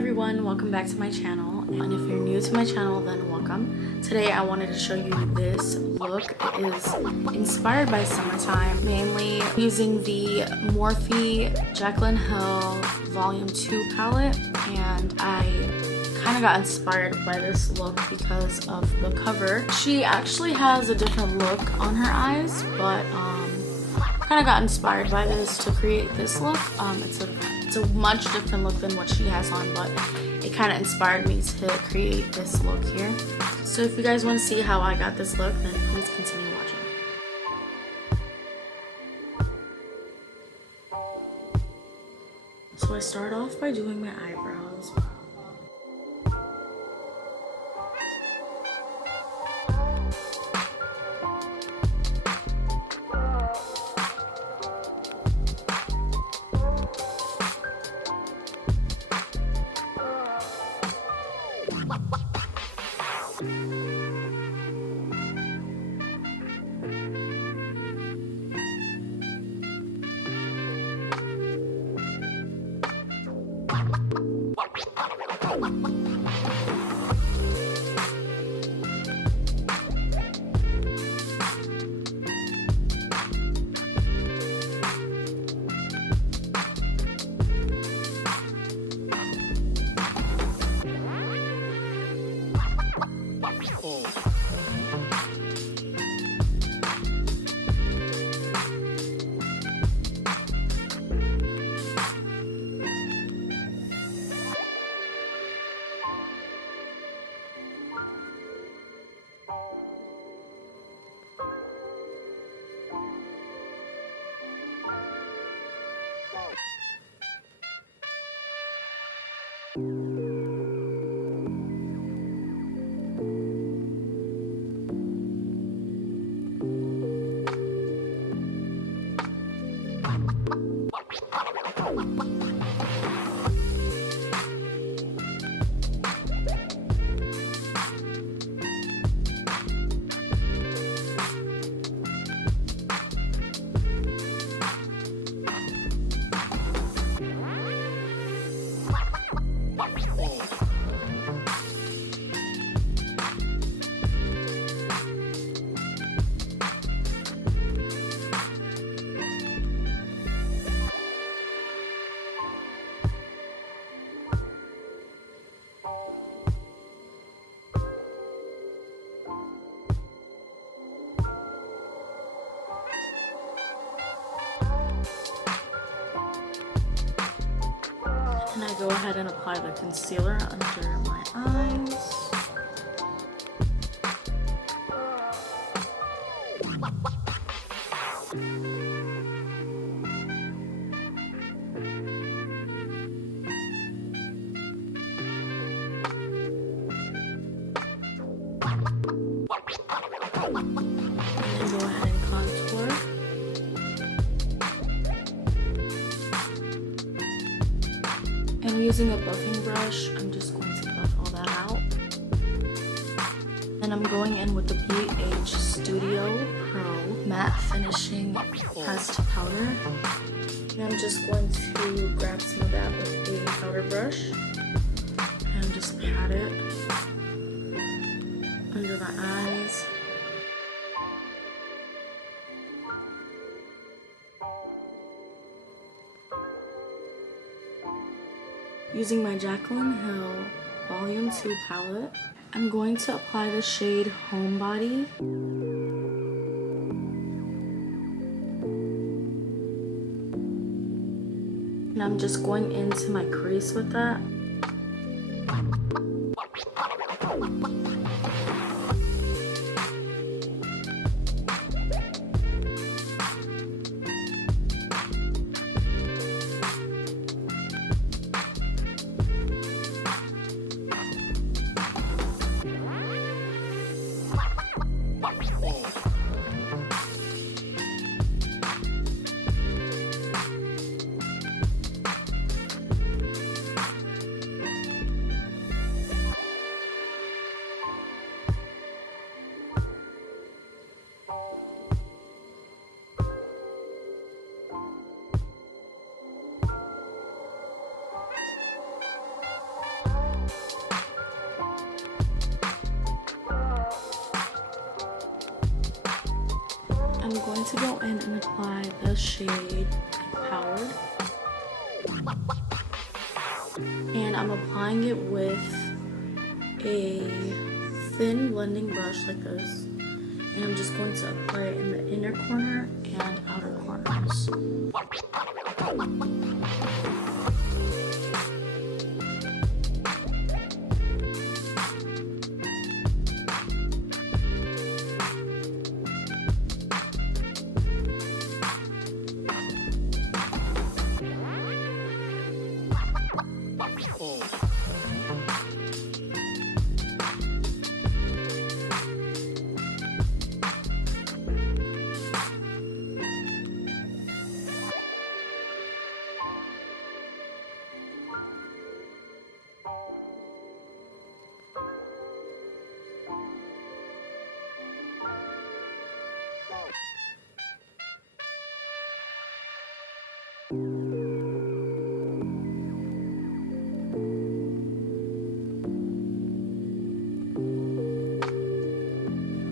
everyone, welcome back to my channel, and if you're new to my channel then welcome. Today I wanted to show you this look. It is inspired by summertime, mainly using the Morphe Jaclyn Hill Volume 2 palette, and I kind of got inspired by this look because of the cover. She actually has a different look on her eyes, but kind of got inspired by this to create this look. It's a much different look than what she has on, but it kind of inspired me to create this look here. So if you guys want to see how I got this look, then please continue watching. So I start off by doing my eyebrows. And I go ahead and apply the concealer under my eyes. And go ahead and contour. And using a buffing brush, I'm just going to buff all that out. And I'm going in with the BH Studio Pro Matte Finishing Pastel Powder. And I'm just going to grab some of that with a powder brush and just pat it under my eyes. Using my Jaclyn Hill Volume 2 palette, I'm going to apply the shade Homebody. And I'm just going into my crease with that. going to go in and apply the shade Power. And I'm applying it with a thin blending brush like this. And I'm just going to apply it in the inner corner and outer corners.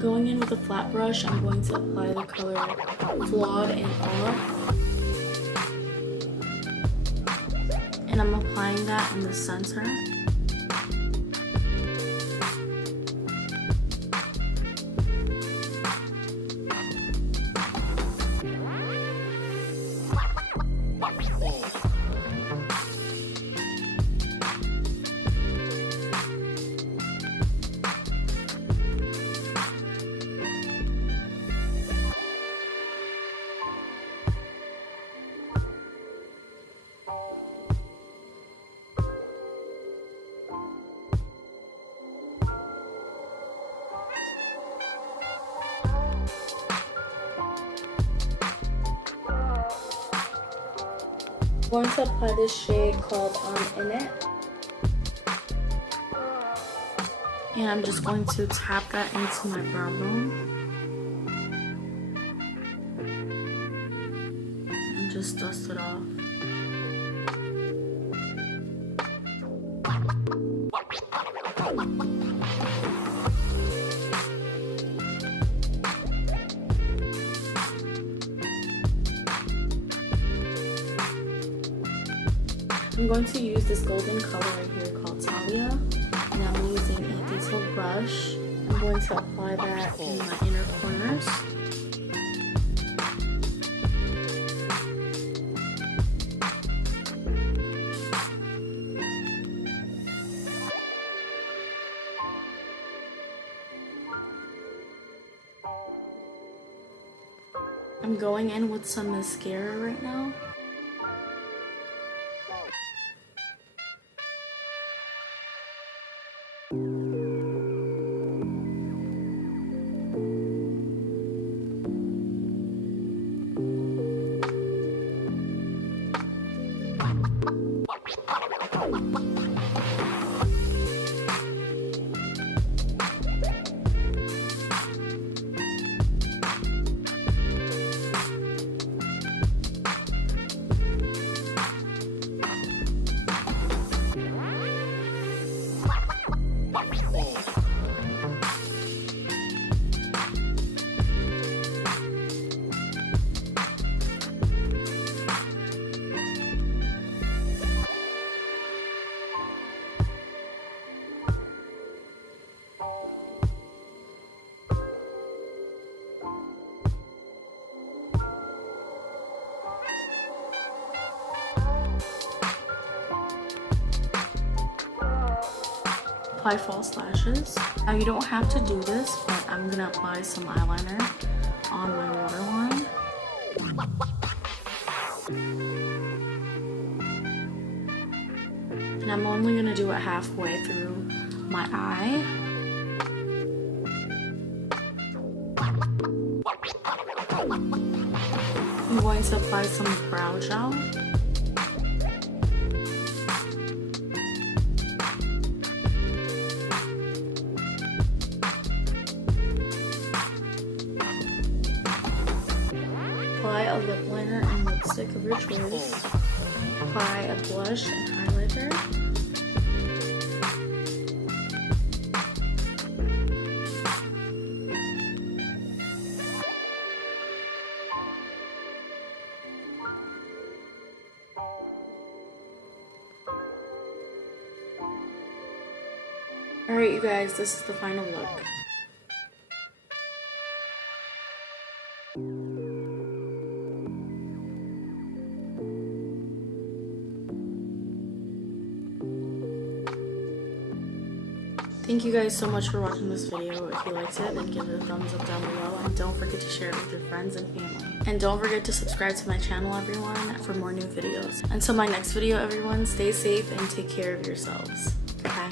Going in with a flat brush, I'm going to apply the color Flawed and Olive. And I'm applying that in the center. I'm going to apply this shade called In It. And I'm just going to tap that into my brow bone. And just dust it off. I'm going to use this golden color right here called Talia, and I'm using a detailed brush. I'm going to apply that in my inner corners. I'm going in with some mascara right now. Apply false lashes. Now you don't have to do this, but I'm gonna apply some eyeliner on my waterline. And I'm only gonna do it halfway through my eye. I'm going to apply some brow gel. Apply a lip liner and lipstick of your choice. Apply a blush and highlighter. Alright you guys, this is the final look. Thank you guys so much for watching this video. If you liked it, then give it a thumbs up down below, and don't forget to share it with your friends and family. And don't forget to subscribe to my channel, everyone, for more new videos. Until my next video, everyone, stay safe and take care of yourselves. Bye.